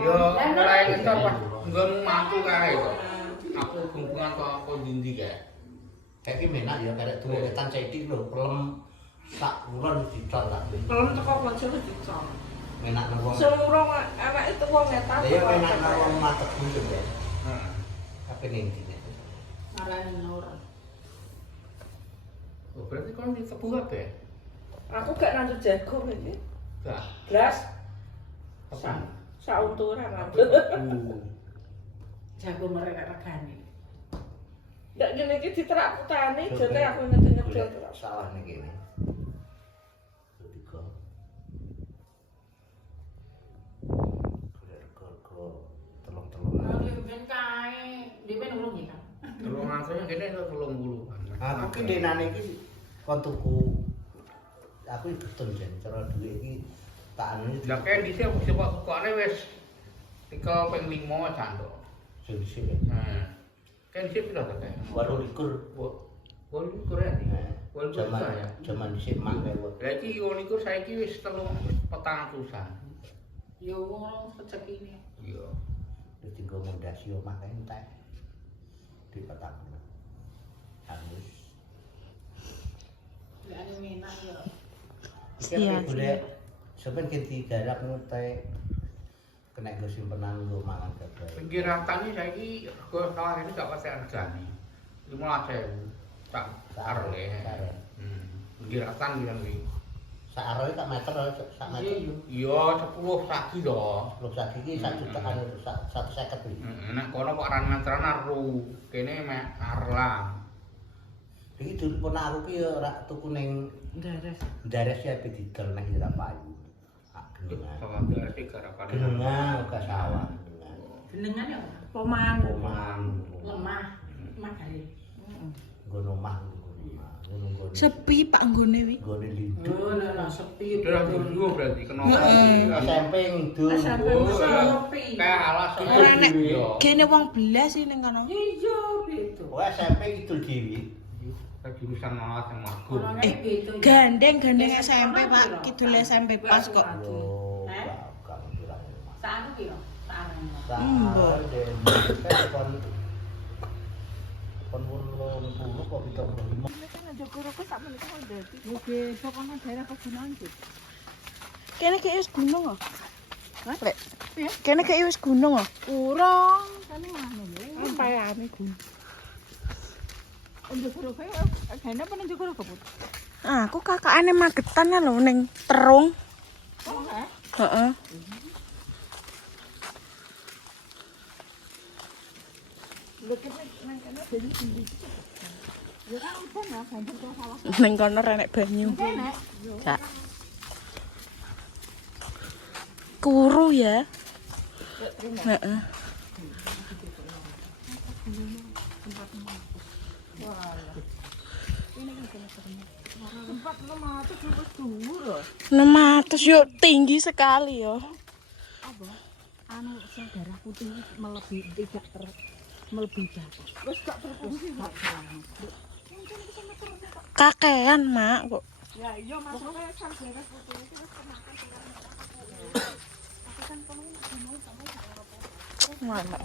Yo mulai ngesor pas nggonmu mantu kae kok. Aku hubungan kok ndi kae. Kayak menak ya karek tuwa wetan sithik lho, pelem sak wulan dicor lah. Belum teko bojo dicor. Menak nang wong. Semurung anak itu wong ngetan. Ya menak nang wong matek dulu ya. Heeh. Apa ning dine. Marani ora. Oh, berarti kon di tebu kabeh. Aku gak nandur jagung iki. Gak. Blas. Apa? Saunturan nandur. Jagung mereka regane. Ndak ngene iki diterak putane, jote aku ngedel-ngedel terus. Sawah ning kene. Tiga. Rego telung-telungan. Kalau ben kae, dhewe nulung ya kan. Telung asline kene 30. Aku ki denane iki kon tuku aku betul jen cara duit iki tak anu Lah kae dhisik coba kokane wis 3 ping 5 candok. sing dhisik. Nah. Kan dhisik pira to kae? 28. Wong likur ya. Wong likur Zaman ya. zaman dhisik mak lewat. Lah iki wong likur saiki wis 400-an. Ya wong rezekine. Iya. Wis tinggal mondasi omah kae entek. Di petang. Hangus. Lah ane menak ya. Iya. Boleh sampeyan ganti garap ngote kena go simpenan go mangan kabeh. Pinggir ratane saiki rego sawah ini gak pasti regane. 15.000 tak arle. Pinggir ratan bilang iki. Sak aroe tak meter sak meter. Iya 10 sagi to. Lho sak iki 1 jutaan 150 iki. Nek kono kok ran meteran aru. Kene mek arlang. Iki dulpun aku ki ya ora tuku ning Ndares. Ndares ya didol nang ira payu. Hak genengan. Sawah berarti garapane. Genengan ke sawah. Jenengan ya Poman. Omah. lemah. Magale. Nggon omah ngono. Sepi Pak nggone wi. Nggone lindu. Oh, lah sepi Udah dulu berarti kena. SMP ngidul. SMP sepi. Kayak alas Ora nek kene wong belas sih ning kono. Iya, beto. Oh SMP ngidul dhewe. jurusan malah yang magur. Gandeng SMP Pak, kidul SMP pas kok. Yo, bakal kurang. Sanu ki yo, Mbok. Kon wulung puluh kok 75. Kene kayak wis gunung kok. Lek. Kene kayak wis gunung kok. Urung, kan ngono lho. Ampayane gunung. Njogoro kae agene apa njogoro kebut? Aku kakakane Magetan lho ning Terung. Oh, Heeh. lho kene nang kene banyu tinggi. Ya kan udan ya, banjir ke sawah. Ning kono renek banyu. Enek. Kak. Kuru ya. Heeh. Tempat lemah itu juga dhuwur. 600 yuk tinggi sekali yo. Apa? Anu sing darah putih melebihi tidak melebihi batas. Wis gak terfungsi Pak. Kakean mak kok. Ya iya maksudnya kan darah putih itu wis kemakan tapi kan kono mau sama Eropa. Mana?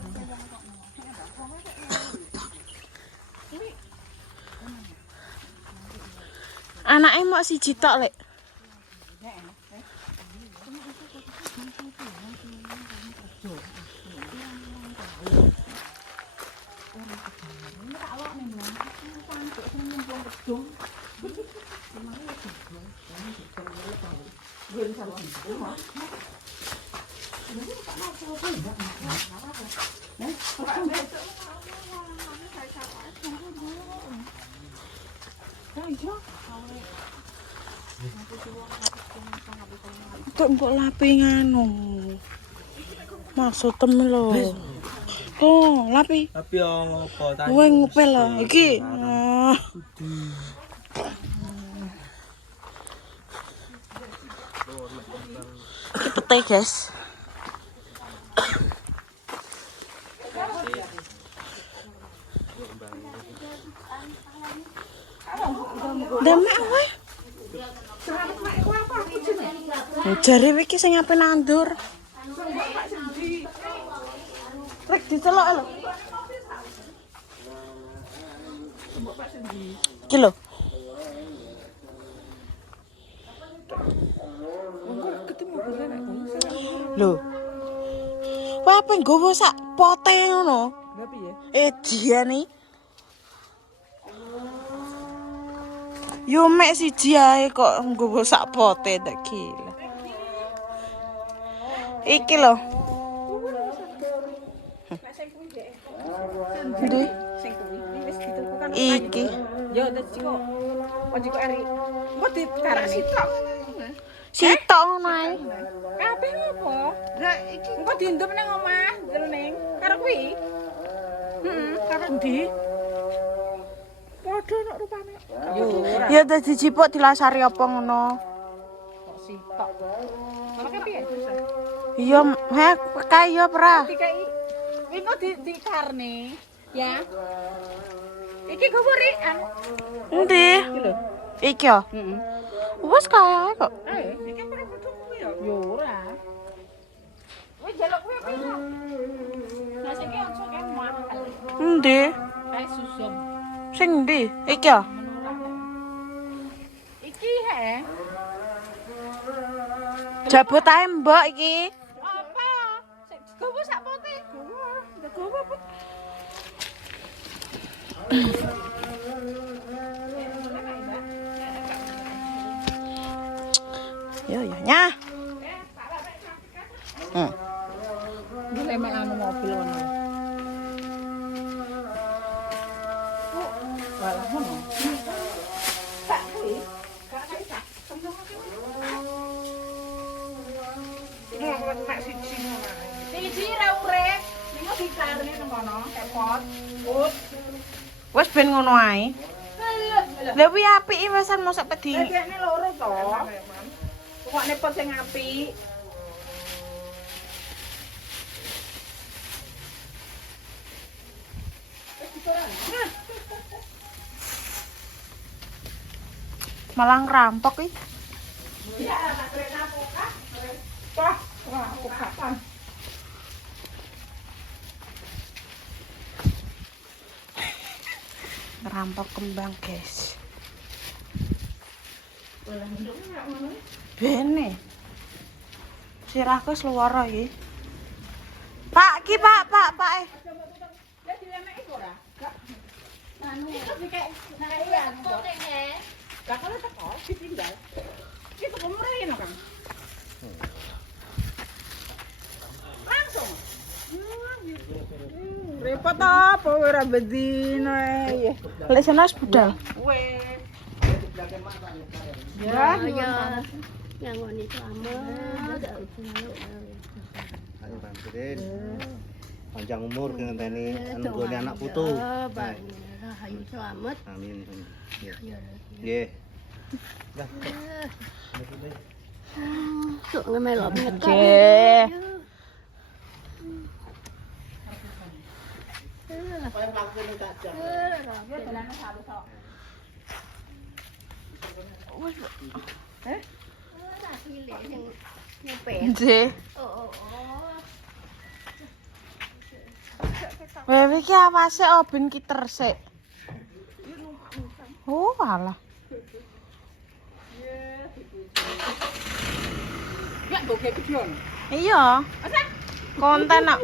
Anake mok siji tok, Lek. Kok mbok lapi nganu. Maksud temen lho. Oh, lapi. Tapi ngopo tadi? Kowe ngepel lho iki. Ah. Iki pete, guys. Demek wae. Jare iki sing ape nandur. Rek dicelok lho. Iki lho. Lho. Kowe apa nggowo sak pote ngono? Lah piye? Diane. Yo mek siji ae kok nggowo sak pote tak gila. Iki lho. Ndi? Sing kuwi wis dituku kan. Iki. Yo dadi kok. Ojo kok ari. Kok ditarak sitok. Sitok ngono ae. Kabeh ngopo? Lah iki engko diendem nang omah, jroning. Karo kuwi. Karo ndi? Padha nek rupane. Yo ora. Ya dadi jipuk dilasari apa ngono. Kok sitok. Kalau piye? Iya, kaya pra. Dikai wingo dikarne, ya. Iki gowuri Endi? iki lho. Iki yo. Heeh. Wes kaya ae kok. Ayo, iki ora butuhku ya. Yo ora. Wis jaluk kuwi piye? Lah sing ki ojo kene mahal. Endi? Kae susum. Sing endi? Iki yo. Iki he. Jabut ae mbok iki. Apa? Sing digowo sak pote. Digowo apa? Yo yo nyah. Iki mek anu mobil ngono. Walah ngono. Tak kuwi. Gak bisa. Siji ra urip, ning dikarne nang kono, kepot. Wes ben ngono ae. Lah kuwi apike wesan mosok pedi. Dekne loro to. Pokokne pot sing apik. Malah ngerampok iki. Ya, tak kena apa? Wah, aku kapan? Ngerampok kembang, guys. Bene. Sirahku sluwara iki. Pak, ki Pak. Lah dilemeki ora? Gak. Anu, iki kayak narian. Gak kalau teko ditinggal. Iki kok murah Kang. Langsung. Repot apa ora bedina ya. Lek sana wis budal. Wes. Ya, yang ini selamat. Ayo Bangkirin. Panjang umur dengan tani anu gone anak putu. Ayo selamat. Amin. Nggih. Dah. Sok ngemelok Nggih. Nggih. Wewe iki awase ben ki tersik. Oh, alah. Ya, oke video. Iya. Konten nak.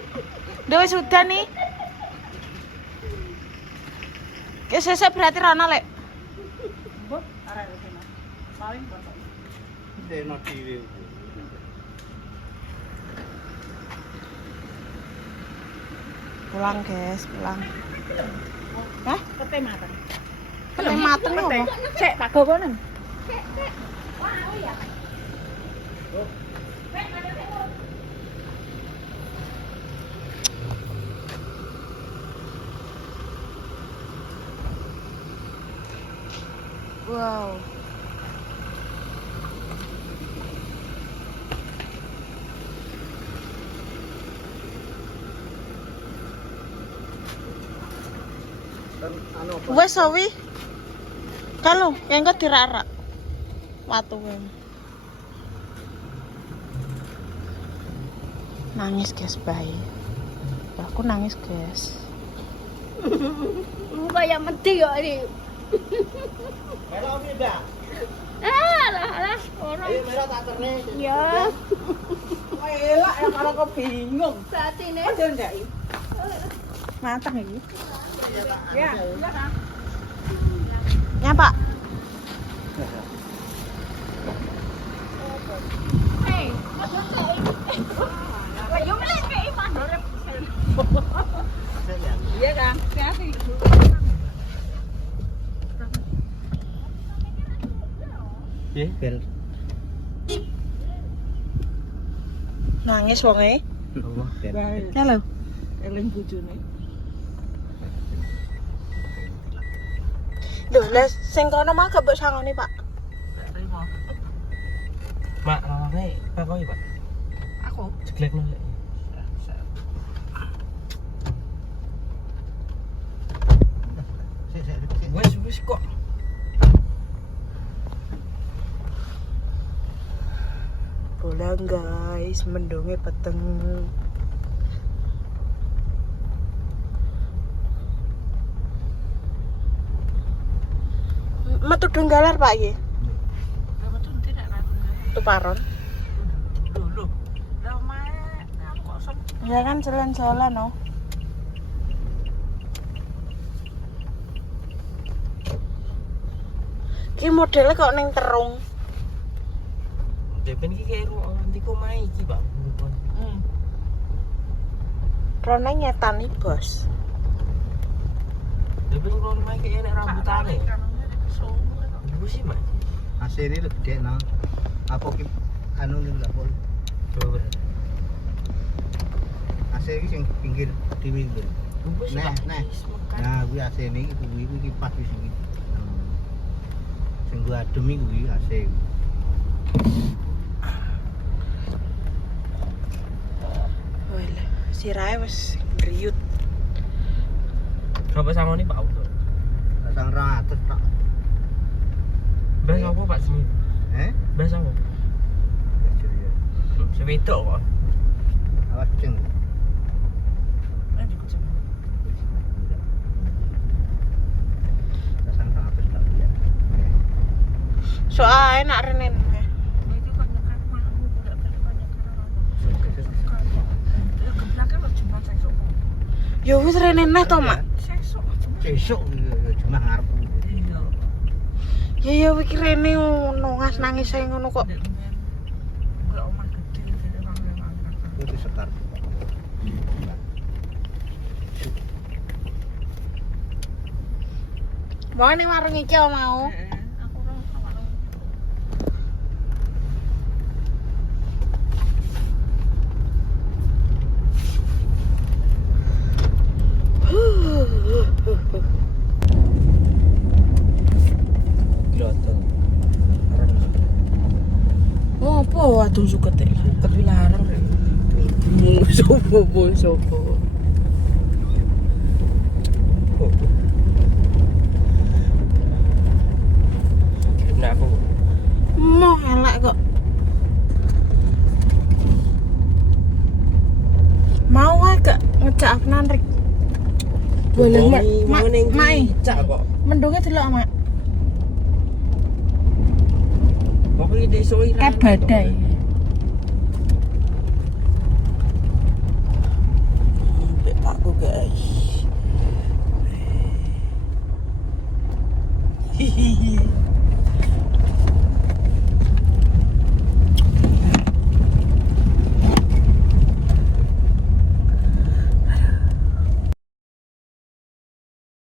Dewe sudah nih. Sesek berarti rono lek. Mbok arek kene. Paling bontok. Deno dhewe. Pulang, guys, pulang. Hah? Pete mateng. Pete mateng apa? Cek tak gowonen. Wow. Wes sawi. Kalau yang enggak dirarak. Watu Nangis guys, bayi. Aku nangis guys. Kayak mati kok ini. Merah Om Mbak. Alah, orang. Ayo merah tak terne. Ya, Elak ya kalau kau bingung. saat ini. Ada enggak ini? Matang ini. Ya, iya kan? Ya, Pak. Hei, ayo balik ke Iman dorep. Iya kan? Hati. Ya, bel. Nangis wonge. Allah, bel. Ya lho. Eling bojone. Lho, lah sing kono mah gak mbok sangoni, Pak. Mak, lawange pakoi, Pak. Aku. Jeglekno. Wes kok. Pulang guys, mendunge peteng. Metu Denggalar Pak iki. Betul tidak ragu. Tuparon. Dulu. Lah mae, aku kok sem. Ya kan jalan-jalan no. Ki modelnya kok neng terung. Depen iki kaya nanti kok mai iki, Pak. Rone nyetan nih bos. Depen kok mai kaya nek rambutane. Ibu sih, Mas. AC ini lebih gede nah. Apa ki anu nih enggak boleh. Coba. AC ini yang pinggir dewi itu. Ibu sih, Nah, Pak. nah. Nah, kuwi AC ini kuwi kipas wis iki. Sing gua adem iki kuwi AC. Wala, sirahe wis ngriut. Coba sama nih, Pak. Sang 200 tak. Bas apa, Pak, sini? Bas apa? Sepedok kok. Awas ceng. Sang 200 tak ya. Soalnya enak renen. Itu kan nyekan makmu tidak berbanyak karena ke belakang lo cuma sesuk. Ya wis renen neh to, Mak. Sesuk. Sesuk ya cuma ngarep. Ya ya iki rene ngono nangis saya ngono kok. Kalau omah gede dari orang-orang. Itu sekar. Mau ning warung iki mau. Aku ora warung. Glotong. Oh, apa wadon suket iki? Suket dilarang rek. Sopo. Kenapa? Mau elek kok. Mau ae gak ngecak apenan rek. Boleh, Mak. Mak, cak kok. mendunge delok, Mak. Pokoknya desa irang. Kayak badai.